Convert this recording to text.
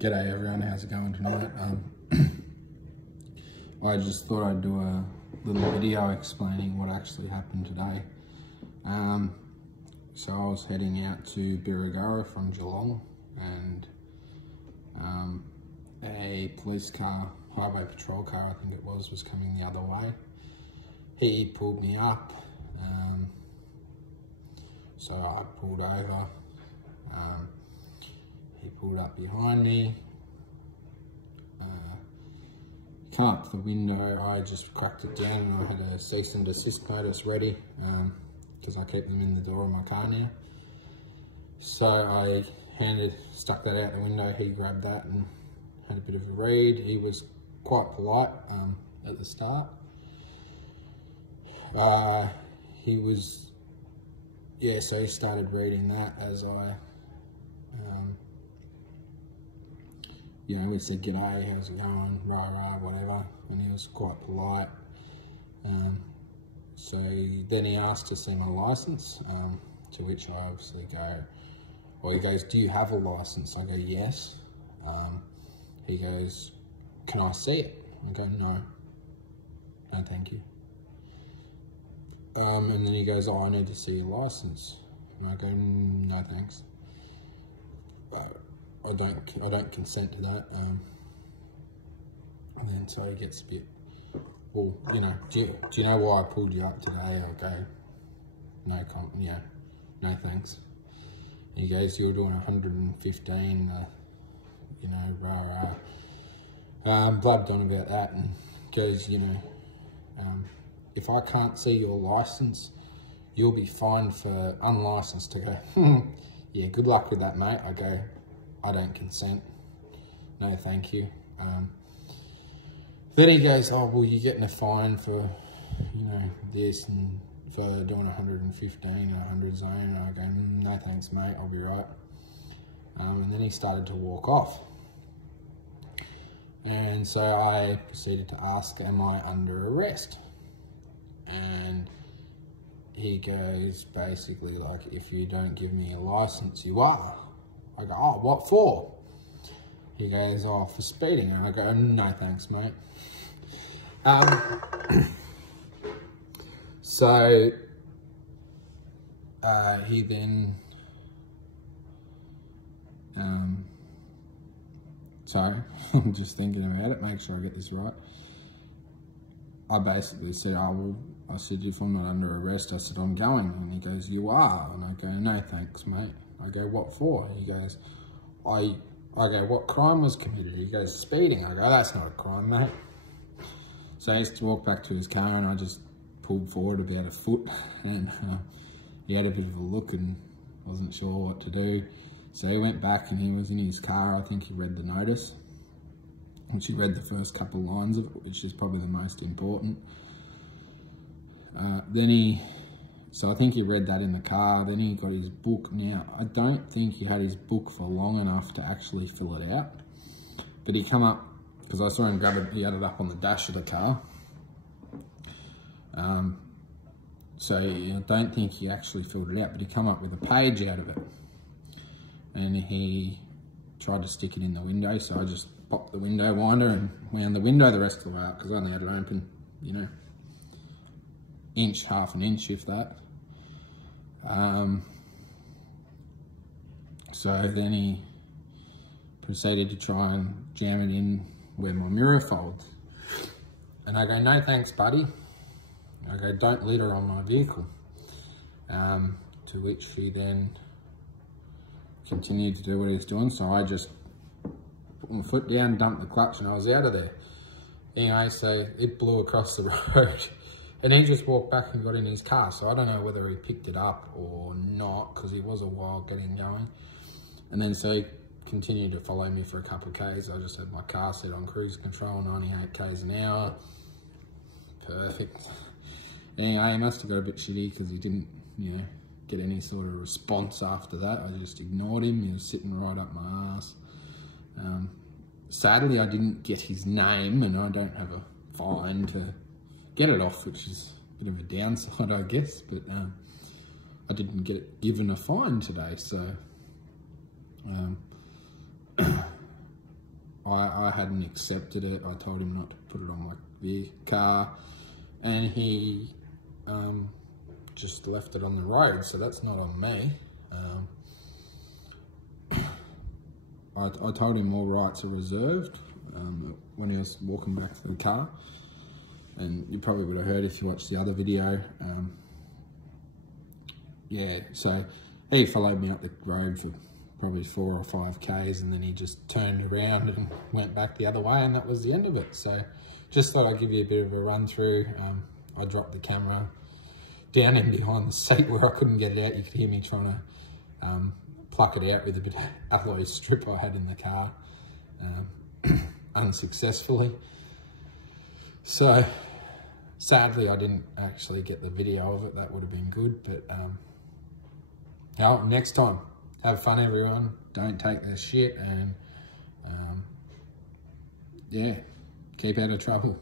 G'day everyone, how's it going tonight? I just thought I'd do a little video explaining what actually happened today. So I was heading out to Birregurra from Geelong, and a police car, highway patrol car I think it was coming the other way. He pulled me up, so I pulled over. He pulled up behind me, came up to the window. I just cracked it down and I had a cease and desist notice ready, because I keep them in the door of my car now. So I stuck that out the window. He grabbed that and had a bit of a read. He was quite polite at the start. So he started reading that as I, we said, "G'day, how's it going, rah rah," whatever, and he was quite polite. So then he asked to see my license, to which I obviously go, well, he goes, "Do you have a license?" I go, "Yes." He goes, "Can I see it?" I go, No, thank you." And then he goes, "Oh, I need to see your license." And I go, "No, thanks. I don't consent to that." And then so he gets a bit, "Well, do you know why I pulled you up today?" I go, "No, no thanks." And he goes, "You're doing 115, rah rah." Blabbed on about that and goes, "If I can't see your license, you'll be fined for unlicensed." To go, "Yeah, good luck with that, mate." I go, "I don't consent. No, thank you." Then he goes, "Oh, well, you're getting a fine for, this and for doing 115 or 100 zone." And I go, "No, thanks, mate. I'll be right." And then he started to walk off. And so I proceeded to ask, "Am I under arrest?" And he goes basically like, "If you don't give me a license, you are." I go, "Oh, what for?" He goes, "Oh, for speeding." And I go, "No, thanks, mate." So he then, sorry, I'm just thinking about it, make sure I get this right. I basically said, I said, "If I'm not under arrest," I said, "I'm going." And he goes, "You are." And I go, "No, thanks, mate." I go, "What for?" He goes, I go, "What crime was committed?" He goes, "Speeding." I go, "That's not a crime, mate." So he used to walk back to his car and I just pulled forward about a foot, and he had a bit of a look and wasn't sure what to do. So he went back and he was in his car. I think he read the notice, which he read the first couple lines of it, which is probably the most important. So I think he read that in the car. Then he got his book. Now, I don't think he had his book for long enough to actually fill it out, but he come up, because I saw him grab it, he had it up on the dash of the car. So I don't think he actually filled it out, but he come up with a page out of it. And he tried to stick it in the window, so I just popped the window winder and wound the window the rest of the way up, because I only had it open, half an inch, if that. So then he proceeded to try and jam it in where my mirror folds. And I go, "No thanks, buddy." I go, "Don't litter on my vehicle." To which he then continued to do what he was doing. So I just put my foot down, dumped the clutch, and I was out of there. Anyway, so it blew across the road. And he just walked back and got in his car. So I don't know whether he picked it up or not, because he was a while getting going. And then so he continued to follow me for a couple of Ks. I just had my car set on cruise control, 98 Ks an hour. Perfect. Anyway, he must have got a bit shitty because he didn't, get any sort of response after that. I just ignored him. He was sitting right up my ass. Sadly, I didn't get his name, and I don't have a fine to get it off, which is a bit of a downside, I guess. But I didn't get given a fine today, so I hadn't accepted it. I told him not to put it on my car, and he just left it on the road, so that's not on me. I told him all rights are reserved when he was walking back to the car, and you probably would have heard if you watched the other video. Yeah, so he followed me up the road for probably 4 or 5 Ks, and then he just turned around and went back the other way, and that was the end of it. So just thought I'd give you a bit of a run through. I dropped the camera down in behind the seat where I couldn't get it out. You could hear me trying to pluck it out with a bit of alloy strip I had in the car, unsuccessfully. So sadly I didn't actually get the video of it. That would have been good, but next time, have fun everyone, don't take this shit, and yeah, keep out of trouble.